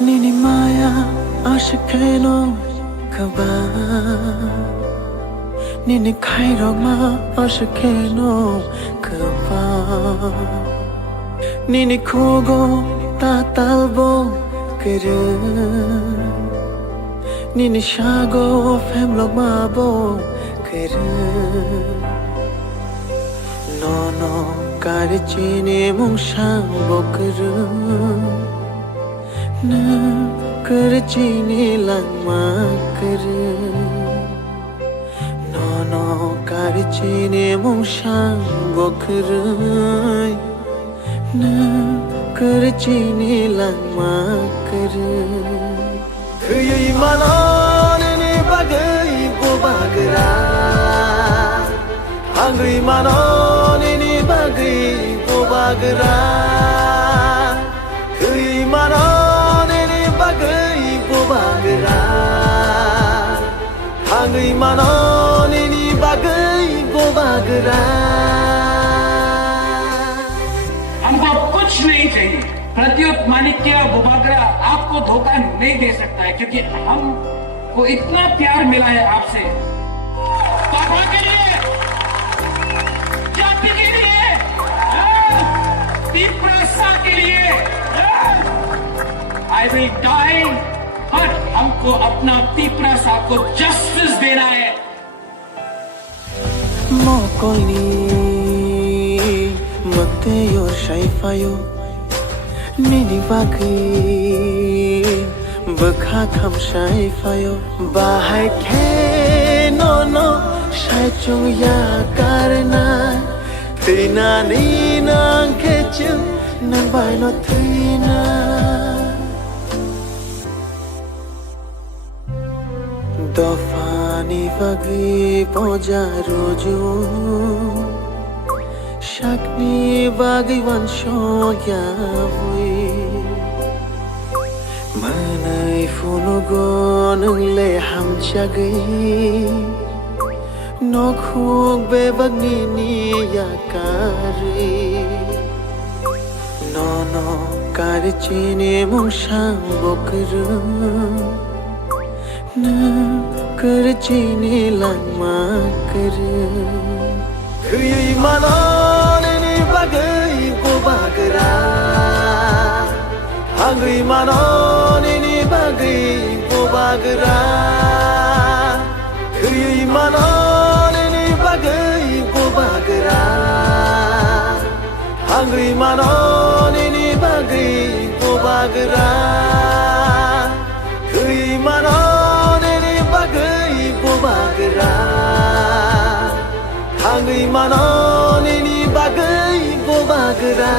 Nini maya ashikeno kaba Nini kairoma ashikeno kaba Nini kogo tatalbo kere Nini shago femlog mabo kere No kare chine mung shabo kere Na kare chine lang ma kere No kare chine mung shabo kere Na kare chine lang ma kere Kuyay manon ni bagay bo bagra Hangri manon ni bagay bo bagra Kuyay manon ni bagay bo bagra Hangri manon ni bagay bo bagra हमको कुछ नहीं चाहिए प्रद्युत माणिक्य बुबागरा आपको धोखा नहीं दे सकता है क्योंकि हमको इतना प्यार मिला है आपसे पापा के लिए जाति के लिए दीपरासा के लिए आई विल डाई बट हमको अपना दीपरासा को जस्टिस देना है Mokoli Mateo Shaifayo Nini Bagi Bakha Kham Shaifayo Bahai Ke No Shai Chung Ya Karna Tina Ni Nang Ke Chung Nang Bai No Tina Dofani Bagi Poja Roju Shakni bagi wansho ya hui Manai funugo nung le ham chagi Nokhuk be bagni ni ya kari No kari chini mung shang bokru Na kari chini lang ma kari Kuyay manon ni bagay bo bagra Hangri manon ni bagay bo bagra Kuyay manon ni bagay bo bagra Hangri manon ni bagay bo bagra Kuyay manon ni bagay bo bagra Hangri manon ni bagay bo bagra